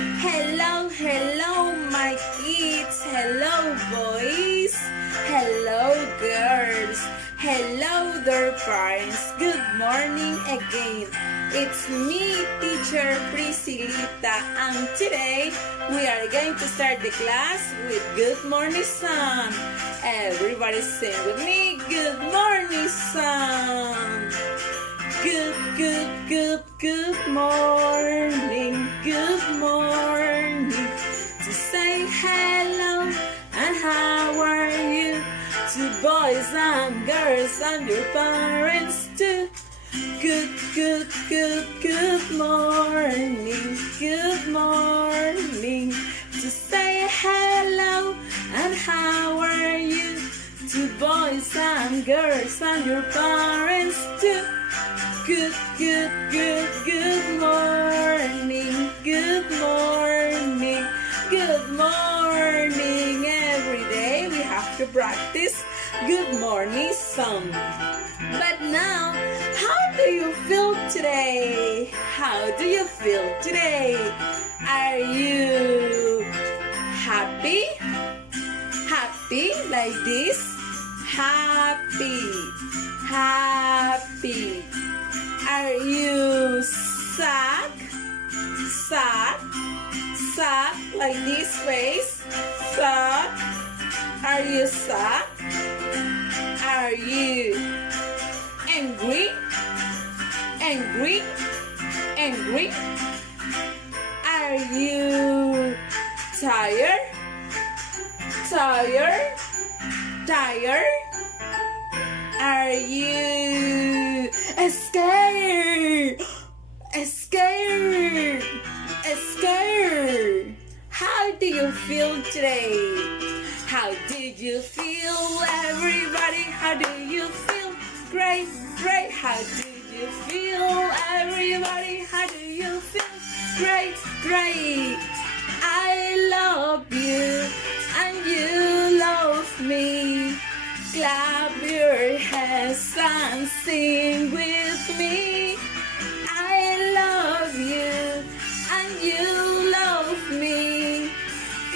Hello, hello, my kids. Hello, boys. Hello, girls. Hello, their parents. Good morning again. It's me, teacher Priscilita, and today we are going to start the class with Good Morning Sun. Everybody sing with me. Good morning, sun. Good morning, good morning. To say hello and how are you? To boys and girls and your parents too. Good morning, good morning. To say hello and how are you? To boys and girls and your parents too. Good morning, good morning, good morning. Every day we have to practice good morning song. But now, how do you feel today? How do you feel today? Are you happy? Happy like this? Happy. Are you sad? Sad like this face? Sad. Are you sad? Are you angry? Are you tired? Are you scared? How do you feel today? How did you feel, everybody? How do you feel? Great. How did you feel, everybody? How do you feel? Great. I love you and you love me. Clap your hands and sing with me. I love you and you love me.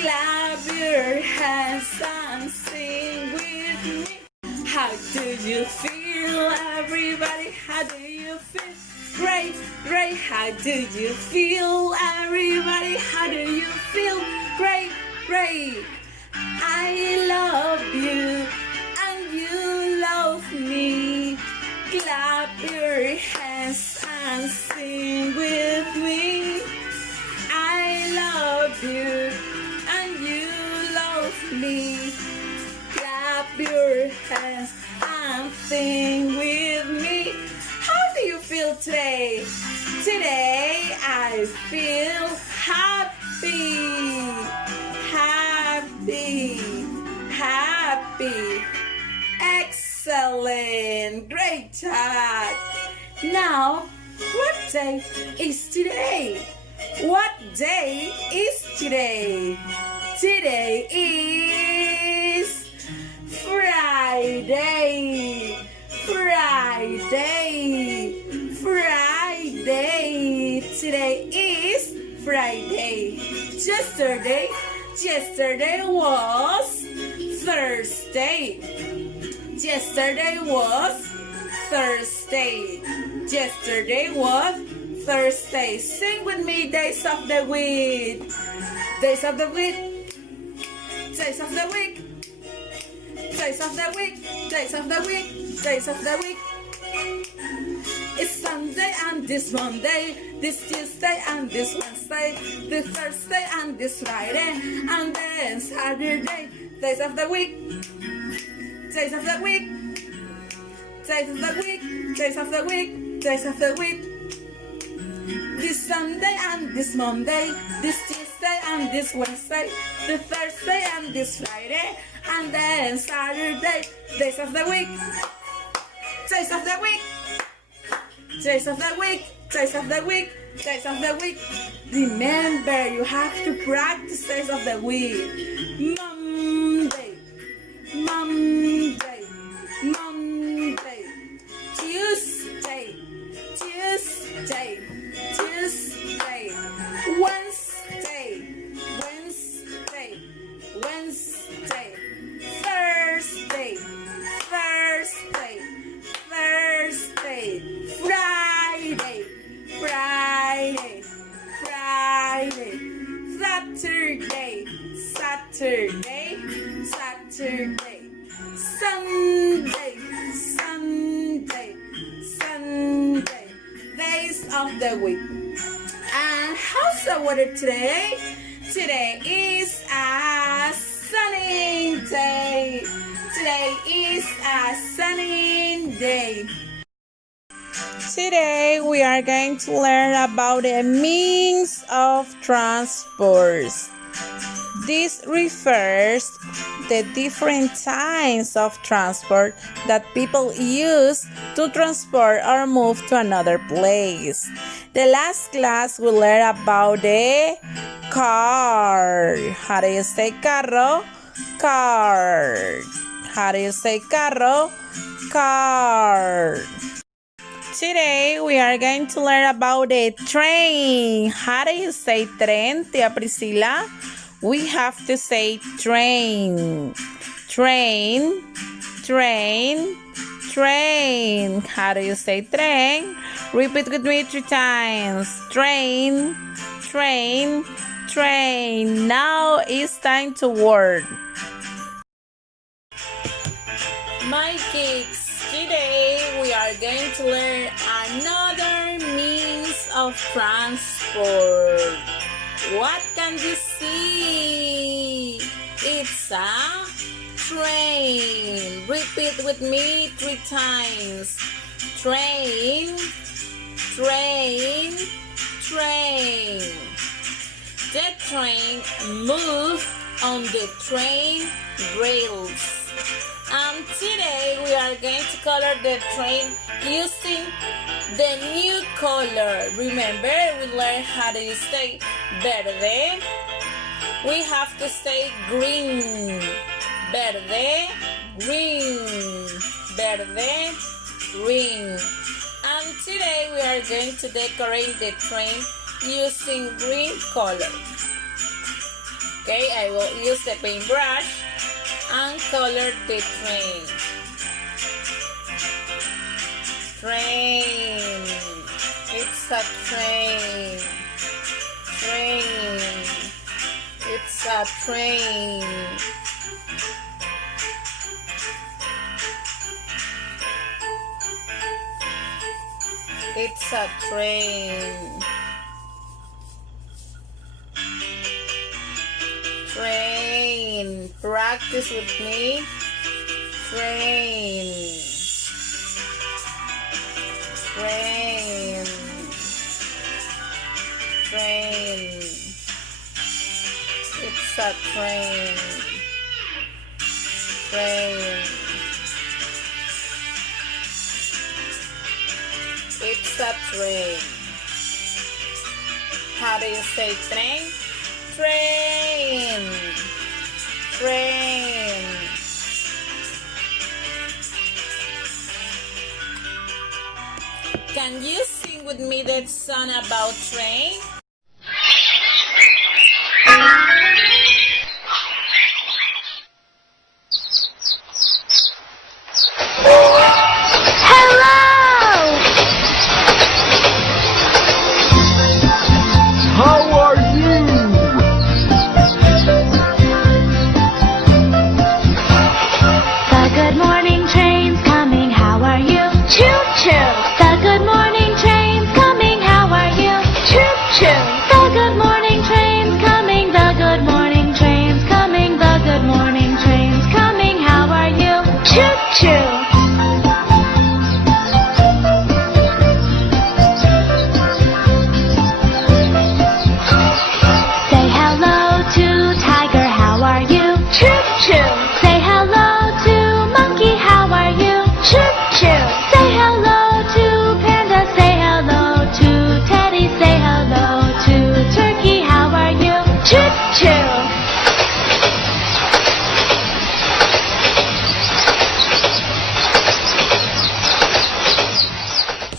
Clap your hands and sing with me. How do you feel, everybody? How do you feel? Great. How do you feel, everybody? How do you feel? Great. I love you and you love me. Clap your hands and sing with me. I love you and you love me. Clap your hands and sing with me. How do you feel today? Today I feel happy. Excellent. Great job. Now, what day is today? What day is today? Today is Friday. Today is Friday. Yesterday was Thursday. Yesterday was Thursday. Sing with me, days of the week. Days of the week. Days of the week. Days of the week. Days of the week. Days of the week. It's Sunday and this Monday, this Tuesday and this Wednesday, this Thursday and this Friday, and then Saturday. Days of the week. Days of the week. Days of the week. Days of the week. Days of the week. This Sunday and this Monday, this Tuesday and this Wednesday, this Thursday and this Friday, and then Saturday. Days of the week. Days of the week. Days of the week. Days of the week. Days of the week. Remember, you have to practice days of the week. Monday. Tuesday. Wednesday. Saturday, Saturday, Sunday, Sunday, Sunday, days of the week. And how's the weather today? Today is a sunny day. Today is a sunny day. Today we are going to learn about the means of transport. This refers the different types of transport that people use to transport or move to another place. The last class we learned about the car. How do you say carro? Car. How do you say carro? Car. Today we are going to learn about the train. How do you say tren, Tia Priscilla? We have to say train. Train, train, train. How do you say train? Repeat with me 3 times. Train, train, train. Now it's time to work. My kids, today we are going to learn another means of transport. What can you see? It's a train. Repeat with me 3 times. Train, train, train. The train moves on the train rails. Today we are going to color the train using the new color. Remember, we learned how to say verde. We have to say green. Verde, green. Verde, green. And today we are going to decorate the train using green color. Okay, I will use the paintbrush and color the train. Train. It's a train. Train. It's a train. It's a train. Train. Practice with me. Train. Train. Train. It's a train. Train. It's a train. How do you say train? Train. Train. Can you sing with me that song about train?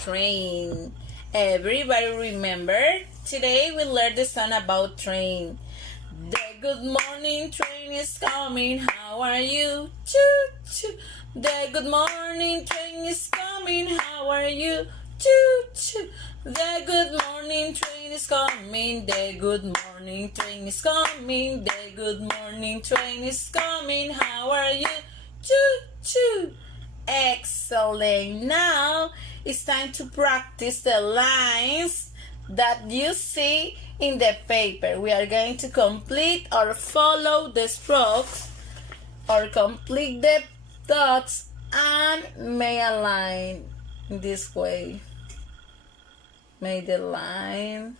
Train. Everybody remember? Today we learned the song about train. The good morning train is coming. How are you? Choo choo. The good morning train is coming. How are you? choo, choo. The good morning train is coming. The good morning train is coming. The good morning train is coming. How are you? Choo, choo. Excellent. Now it's time to practice the lines that you see in the paper. We are going to complete or follow the strokes or complete the dots and make a line this way. Make the line.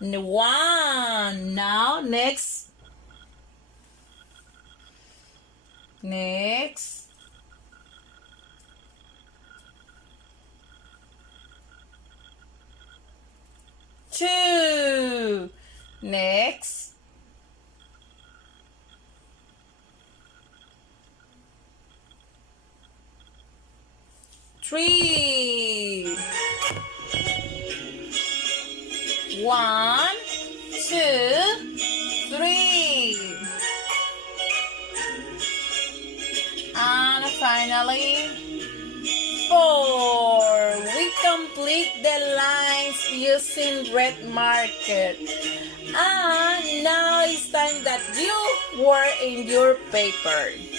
One. Now next. Next. Two. Next. Three. One, two, three. And finally, four. We complete the lines using red marker. And now it's time that you work in your paper.